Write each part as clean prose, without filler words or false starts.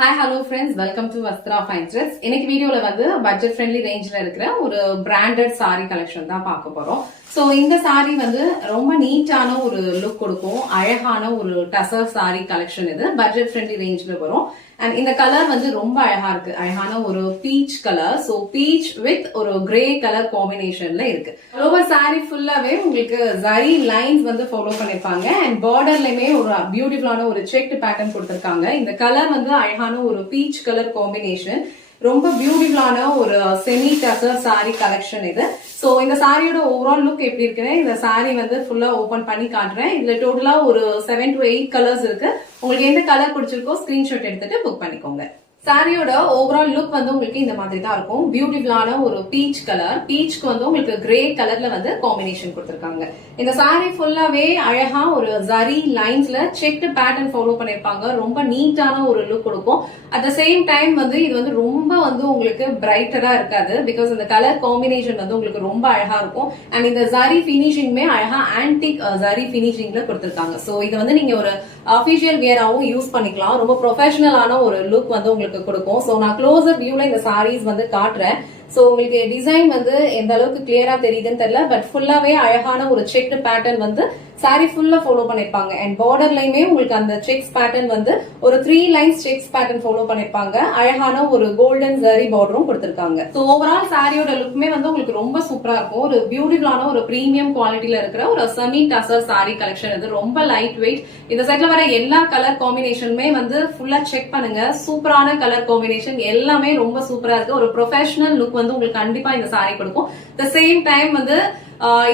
Hi, hello friends. Welcome to Vastra Fine Threads. இன்னைக்கு வீடியோல வந்து பட்ஜெட் ஃப்ரெண்ட்லி ரேஞ்ச்ல இருக்கிற ஒரு பிராண்டட் சாரி கலெக்ஷன் தான் பார்க்க போறோம். சோ இந்த சாரி வந்து ரொம்ப நீட்டான ஒரு லுக் கொடுக்கும். அழகான ஒரு டசர் சாரி கலெக்ஷன் இது. பட்ஜெட் ஃப்ரெண்ட்லி ரேஞ்ச்ல வரும். அண்ட் இந்த கலர் வந்து ரொம்ப அழகா இருக்கு. அழகான ஒரு peach colour. So beach with ஒரு கிரே கலர் காம்பினேஷன்ல இருக்கு. ஓவர் சாரி ஃபுல்லாவே உங்களுக்கு ஜரி லைன்ஸ் வந்து ஃபாலோ பண்ணிருப்பாங்க. அண்ட் பார்டர்லயுமே ஒரு பியூட்டிஃபுல்லான ஒரு செக்ட் பேட்டர்ன் கொடுத்திருக்காங்க. இந்த கலர் வந்து அழகான ஒரு பீச் கலர் காம்பினேஷன். ரொம்ப பியூட்டிஃபுல்லான ஒரு செமி டசர் சாரி கலெக்ஷன் இது. சோ இந்த சாரியோட ஓவரால் லுக் எப்படி இருக்குன்னு இந்த சாரி வந்து ஃபுல்லா ஓபன் பண்ணி காட்டுறேன். இதுல டோட்டலா ஒரு 7 to 8 கலர்ஸ் இருக்கு. உங்களுக்கு எந்த கலர் பிடிச்சிருக்கோ ஸ்கிரீன்ஷாட் எடுத்துட்டு புக் பண்ணிக்கோங்க. சாரியோட ஓவரால் லுக் வந்து உங்களுக்கு இந்த மாதிரி தான் இருக்கும். பியூட்டிஃபுல்லான ஒரு பீச் கலர். பீச்க்கு வந்து உங்களுக்கு கிரே கலர்ல வந்து காம்பினேஷன் கொடுத்திருக்காங்க. இந்த சாரி ஃபுல்லாவே அழகா ஒரு ஜரி லைன்ஸ்ல செக்ட் பேட்டர்ன் ஃபாலோ பண்ணிருப்பாங்க. ரொம்ப நீட்டான ஒரு லுக் கொடுக்கும். அட் த சேம் டைம் வந்து இது வந்து ரொம்ப வந்து உங்களுக்கு பிரைட்டரா இருக்காது. பிகாஸ் இந்த கலர் காம்பினேஷன் வந்து உங்களுக்கு ரொம்ப அழகா இருக்கும். அண்ட் இந்த ஜரி பினிஷிங்குமே அழகா ஆன்டிக் ஜரி பினிஷிங்ல கொடுத்திருக்காங்க. சோ இது வந்து நீங்க ஒரு அபிஷியல் வியராவும் யூஸ் பண்ணிக்கலாம். ரொம்ப ப்ரொஃபஷனலான ஒரு லுக் வந்து உங்களுக்கு கொடுக்கும். சோ நான் க்ளோசர் வியூல இந்த சாரீஸ் வந்து காட்டுறேன். சோ உங்களுக்கு டிசைன் வந்து எந்த அளவுக்கு கிளியரா தெரியுதுன்னு தெரியல. பட் ஃபுல்லாவே அழகான ஒரு செக்ட் பேட்டர்ன் வந்து சாரி ஃபுல்லா ஃபாலோ பண்ணிருப்பாங்க. அண்ட் பார்டர்லயுமே உங்களுக்கு அந்த செக்ஸ் பேட்டர்ன் வந்து ஒரு 3 லைன்ஸ் செக்ஸ் பேட்டர்ன் ஃபாலோ பண்ணிருப்பாங்க. அழகான ஒரு கோல்டன் ஜரி பார்டரும் கொடுத்திருக்காங்க. சோ ஓவரால் சாரியோட லுக்குமே வந்து உங்களுக்கு ரொம்ப சூப்பரா இருக்கும். ஒரு பியூட்டிஃபுல்லான ஒரு பிரீமியம் குவாலிட்டியில இருக்கிற ஒரு செமி டசர் சாரி கலெக்ஷன் இது. ரொம்ப லைட் வெயிட். இந்த செட்ல வர எல்லா கலர் காம்பினேஷனுமே வந்து ஃபுல்லா செக் பண்ணுங்க. சூப்பரான கலர் காம்பினேஷன் எல்லாமே ரொம்ப சூப்பரா இருக்கு. ஒரு ப்ரொஃபஷனல் லுக் வந்து உங்களுக்கு கண்டிப்பா இந்த சாரி கொடுக்கும். த சேம் டைம் வந்து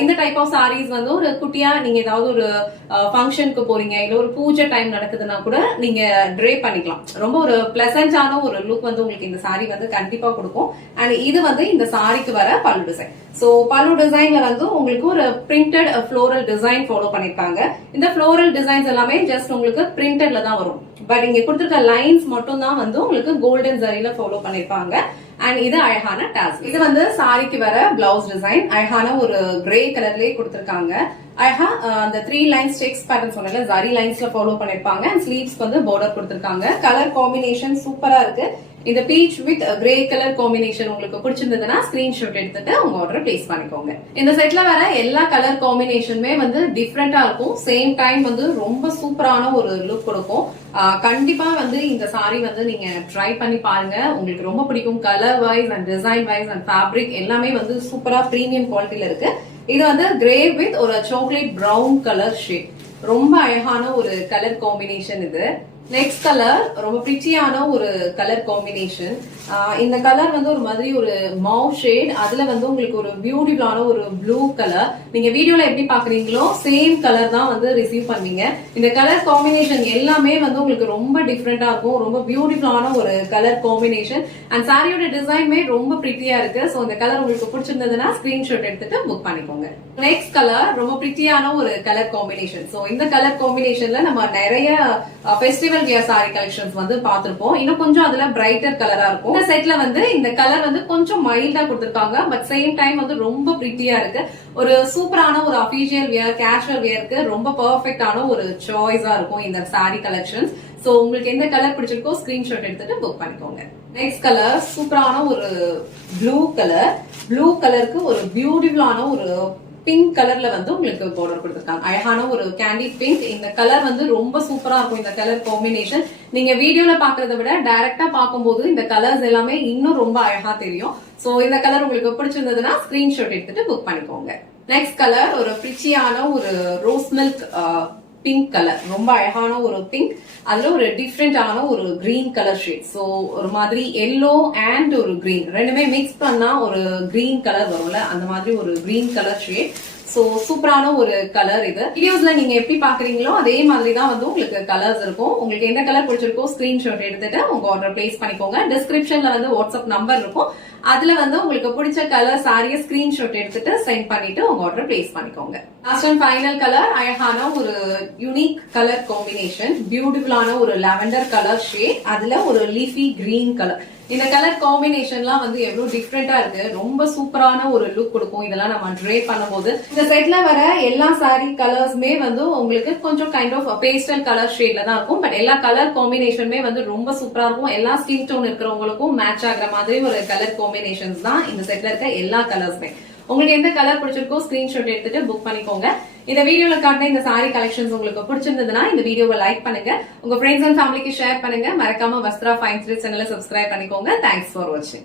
இந்த டைப் ஆஃப் சாரீஸ் வந்து ஒரு குட்டியா நீங்க ஏதாவது ஒரு ஃபங்க்ஷனுக்கு போறீங்க இல்ல ஒரு பூஜை டைம் நடக்குதுன்னா கூட நீங்க ட்ரே பண்ணிக்கலாம். ரொம்ப ஒரு பிளசன்டான ஒரு லுக் வந்து உங்களுக்கு இந்த சாரி வந்து கண்டிப்பா கொடுக்கும். அண்ட் இது வந்து இந்த சாரிக்கு வர பல்லு டிசைன். சோ பல்லு டிசைன்ல வந்து உங்களுக்கு ஒரு பிரிண்டட் ஃப்ளோரல் டிசைன் ஃபாலோ பண்ணிருக்காங்க. இந்த ஃப்ளோரல் டிசைன்ஸ் எல்லாமே ஜஸ்ட் உங்களுக்கு பிரிண்டட்ல தான் வரும். பட் இங்க கொடுத்திருக்க லைன்ஸ் மட்டும் தான் வந்து உங்களுக்கு கோல்டன் ஜரியில ஃபாலோ பண்ணிருப்பாங்க. அண்ட் இது அழகான டாஸ். இது வந்து சாரிக்கு வர பிளவுஸ் டிசைன். அழகான ஒரு கிரே கலர்லயே கொடுத்திருக்காங்க. அழகா அந்த 3 லைன்ஸ் செக்ஸ் பேட்டர்ன் சொன்னல ஜரி லைன்ஸ்ல ஃபாலோ பண்ணிருப்பாங்க. அண்ட் ஸ்லீவ்ஸ்க்கு வந்து பார்டர் கொடுத்திருக்காங்க. கலர் காம்பினேஷன் சூப்பரா இருக்கு. இந்த beach with grey colour combination உங்களுக்கு பிடிச்சிருந்ததுன்னா ஸ்கிரீன்ஷாட் எடுத்துட்டு உங்க ஆர்டர் பிளேஸ் பண்ணிக்கோங்க. இந்த செட்ல வர எல்லா கலர் காம்பினேஷனுமே வந்து டிஃப்ரெண்டா இருக்கும். சேம் டைம் வந்து ரொம்ப சூப்பரான ஒரு லுக் கொடுக்கும். கண்டிப்பா வந்து இந்த சாரி வந்து நீங்க ட்ரை பண்ணி பாருங்க. உங்களுக்கு ரொம்ப பிடிக்கும். Colour wise and design wise and fabric எல்லாமே வந்து சூப்பரா பிரீமியம் குவாலிட்டியில இருக்கு. இது வந்து கிரே வித் ஒரு சாக்லேட் பிரவுன் கலர் ஷேட். ரொம்ப அழகான ஒரு கலர் காம்பினேஷன் இது. நெக்ஸ்ட் கலர் ரொம்ப பிரிட்டியான ஒரு கலர் காம்பினேஷன். இந்த கலர் வந்து ஒரு மாதிரி ஒரு மவ் ஷேட். அதுல வந்து உங்களுக்கு ஒரு பியூட்டிஃபுல்லான ஒரு ப்ளூ கலர். நீங்க வீடியோல எப்படி பாக்குறீங்களோ சேம் கலர் தான் வந்து ரிசீவ் பண்ணீங்க. இந்த கலர் காம்பினேஷன் எல்லாமே வந்து உங்களுக்கு ரொம்ப டிஃப்ரெண்டா இருக்கும். ரொம்ப பியூட்டிஃபுல்லான ஒரு கலர் காம்பினேஷன். அண்ட் சாரியோட டிசைன்மே ரொம்ப பிரிட்டியா இருக்கு. சோ இந்த கலர் உங்களுக்கு பிடிச்சிருந்ததுன்னா ஸ்கிரீன்ஷாட் எடுத்துட்டு புக் பண்ணிக்கோங்க. நெக்ஸ்ட் கலர் ரொம்ப பிரிட்டியான ஒரு கலர் காம்பினேஷன். சோ இந்த கலர் காம்பினேஷன்ல நம்ம நிறைய ஃபெஸ்டிவல் சாரி கலெக்ஷன்ஸ் வந்து பாத்திருப்போம். இன்னும் கொஞ்சம் அதுல பிரைட்டர் கலரா இருக்கும். இந்த செட்ல வந்து இந்த கலர் வந்து கொஞ்சம் மைல்டா கொடுத்திருக்காங்க. பட் சேம் டைம் வந்து ரொம்ப பிரிட்டியா இருக்கு. ஒரு சூப்பரான ஒரு அபிஷியல் வியர் கேஷுவல் வியருக்கு ரொம்ப பெர்ஃபெக்டான ஒரு சாய்ஸா இருக்கும் இந்த சாரி கலெக்ஷன்ஸ். சோ உங்களுக்கு எந்த கலர் பிடிச்சிருக்கோ ஸ்கிரீன்ஷாட் எடுத்துட்டு புக் பண்ணிக்கோங்க. நெக்ஸ்ட் கலர் சூப்பரான ஒரு ப்ளூ கலர். ப்ளூ கலருக்கு ஒரு பியூட்டிஃபுல்லான ஒரு பிங்க் கலர்ல வந்து உங்களுக்கு பார்டர் கொடுத்திருக்காங்க. அழகான ஒரு கேண்டி பிங்க். இந்த கலர் வந்து ரொம்ப சூப்பரா இருக்கும். இந்த கலர் காம்பினேஷன் நீங்க வீடியோல பாக்குறத விட டைரக்டா பார்க்கும்போது இந்த கலர்ஸ் எல்லாமே இன்னும் ரொம்ப அழகா தெரியும். சோ இந்த கலர் உங்களுக்கு பிடிச்சிருந்ததுன்னா ஸ்கிரீன்ஷாட் எடுத்துட்டு புக் பண்ணிக்கோங்க. நெக்ஸ்ட் கலர் ஒரு பிரிச்சியான ஒரு ரோஸ் மில்க் பிங்க் கலர். ரொம்ப அழகான ஒரு பிங்க். அதுல ஒரு டிஃப்ரெண்டான ஒரு கிரீன் கலர் ஷேட். சோ ஒரு மாதிரி எல்லோ அண்ட் ஒரு கிரீன் ரெண்டுமே மிக்ஸ் பண்ணா ஒரு கிரீன் கலர் வரும்ல, அந்த மாதிரி ஒரு கிரீன் கலர் ஷேட். சோ சூப்பரான ஒரு கலர் இது. வீடியோஸ்ல நீங்க எப்படி பாக்குறீங்களோ அதே மாதிரி தான் வந்து உங்களுக்கு கலர்ஸ் இருக்கும். உங்களுக்கு எந்த கலர் பிடிச்சிருக்கோ ஸ்கிரீன்ஷாட் எடுத்துட்டு உங்க ஆர்டர் பிளேஸ் பண்ணிக்கோங்க. டிஸ்கிரிப்ஷன்ல வந்து வாட்ஸ்அப் நம்பர் இருக்கும். அதுல வந்து உங்களுக்கு பிடிச்ச கலர் சாரியை ஸ்கிரீன்ஷாட் எடுத்துட்டு சென்ட் பண்ணிட்டு உங்க ஆர்டர் பிளேஸ் பண்ணிக்கோங்க. லாஸ்ட் அண்ட் ஃபைனல் கலர் அழகான ஒரு யூனிக் கலர் காம்பினேஷன், பியூட்டிஃபுல்லான ஒரு லாவெண்டர் கலர் ஷேட், அதுல ஒரு லீஃபி கிரீன் கலர். இந்த கலர் காம்பினேஷன்லாம் வந்து எவ்வளவு டிஃப்ரெண்டா இருக்கு, ரொம்ப சூப்பரான ஒரு லுக் கொடுக்கும் இதெல்லாம் நம்ம ட்ரே பண்ணும்போது. இந்த செட்ல வர எல்லா சாரி கலர்ஸ்மே வந்து உங்களுக்கு கொஞ்சம் கைண்ட் ஆஃப் பேஸ்டல் கலர் ஷேட்ல தான் இருக்கும். பட் எல்லா கலர் காம்பினேஷனுமே வந்து ரொம்ப சூப்பரா இருக்கும். எல்லா ஸ்கின் டோன் இருக்கிறவங்களுக்கும் மேட்ச் ஆகுற மாதிரி ஒரு கலர் காம்பினேஷன்ஸ் தான் இந்த செட்ல இருக்க எல்லா கலர்ஸ்மே. உங்களுக்கு எந்த கலர் பிடிச்சிருக்கோ ஸ்கிரீன்ஷாட் எடுத்துட்டு புக் பண்ணிக்கோங்க. இந்த வீடியோல காட்டின இந்த சாரி கலெக்ஷன்ஸ் உங்களுக்கு பிடிச்சிருந்ததுன்னா இந்த வீடியோவை லைக் பண்ணுங்க, உங்க ஃப்ரெண்ட்ஸ் அண்ட் ஃபேமிலிக்கு ஷேர் பண்ணுங்க. மறக்காம வஸ்த்ரா ஃபைன் த்ரெட்ஸ் சேனலை சப்ஸ்கிரைப் பண்ணிக்கோங்க. தேங்க்ஸ் ஃபார் வாட்சிங்.